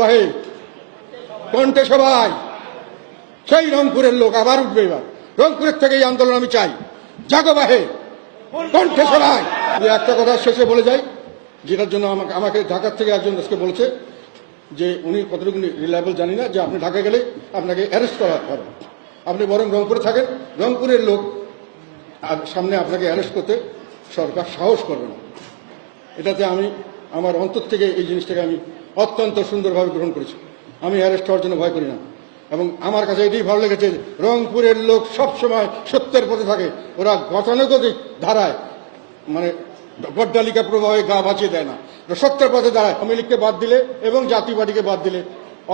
বাহে কণ্ঠে সবাই সেই রংপুরের লোক আবার উঠবে এবার রংপুরের থেকে এই আন্দোলন আমি চাই জাগোবাহে কণ্ঠে সবাই একটা কথা শেষে বলে যাই যেটার জন্য আমাকে আমাকে ঢাকার থেকে একজন আজকে বলেছে যে উনি কতটুকু রিলায়েবল জানি না যে আপনি ঢাকা গেলে আপনাকে অ্যারেস্ট করা হবে আপনি বরং রংপুরে থাকেন রংপুরের লোক আর সামনে আপনাকে অ্যারেস্ট করতে সরকার সাহস করবে না এটাতে আমি আমার অন্তর থেকে এই জিনিসটাকে আমি অত্যন্ত সুন্দরভাবে গ্রহণ করেছে আমি অ্যারেস্ট হওয়ার জন্য ভয় করি না এবং আমার কাছে এটাই ভালো লেগেছে রংপুরের লোক সবসময় সত্যের পথে থাকে ওরা গতানুগতিক ধারায় মানে গড্ডালিকা প্রভাবে গা বাঁচিয়ে দেয় না সত্যের পথে দাঁড়ায় আমি লীগকে বাদ দিলে এবং জাতীয় পার্টিকে বাদ দিলে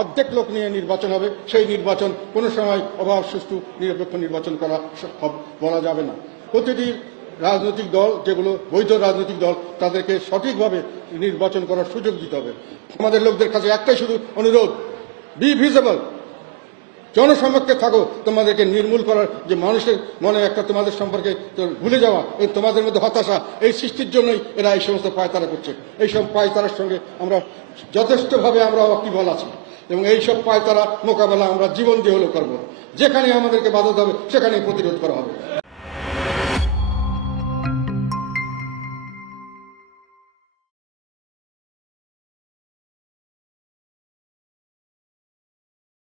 অর্ধেক লোক নিয়ে নির্বাচন হবে সেই নির্বাচন কোনো সময় অভাব সুষ্ঠু নিরপেক্ষ নির্বাচন করা বলা যাবে না প্রতিটি রাজনৈতিক দল যেগুলো বৈধ রাজনৈতিক দল তাদেরকে সঠিকভাবে নির্বাচন করার সুযোগ দিতে হবে আমাদের লোকদের কাছে একটাই শুধু অনুরোধ বি ভিজেবল জনসমক্ষে থাকো তোমাদেরকে নির্মূল করার যে মানুষের মনে একটা তোমাদের সম্পর্কে ভুলে যাওয়া এই তোমাদের মধ্যে হতাশা এই সৃষ্টির জন্যই এরা এই সমস্ত পায়তারা করছে এই সব পায়তারার সঙ্গে আমরা যথেষ্টভাবে আমরা অকিবল আছি এবং এইসব পায়তারা মোকাবেলা আমরা জীবন দিয়ে হলেও করবো যেখানে আমাদেরকে বাধা দেবে সেখানেই প্রতিরোধ করা হবে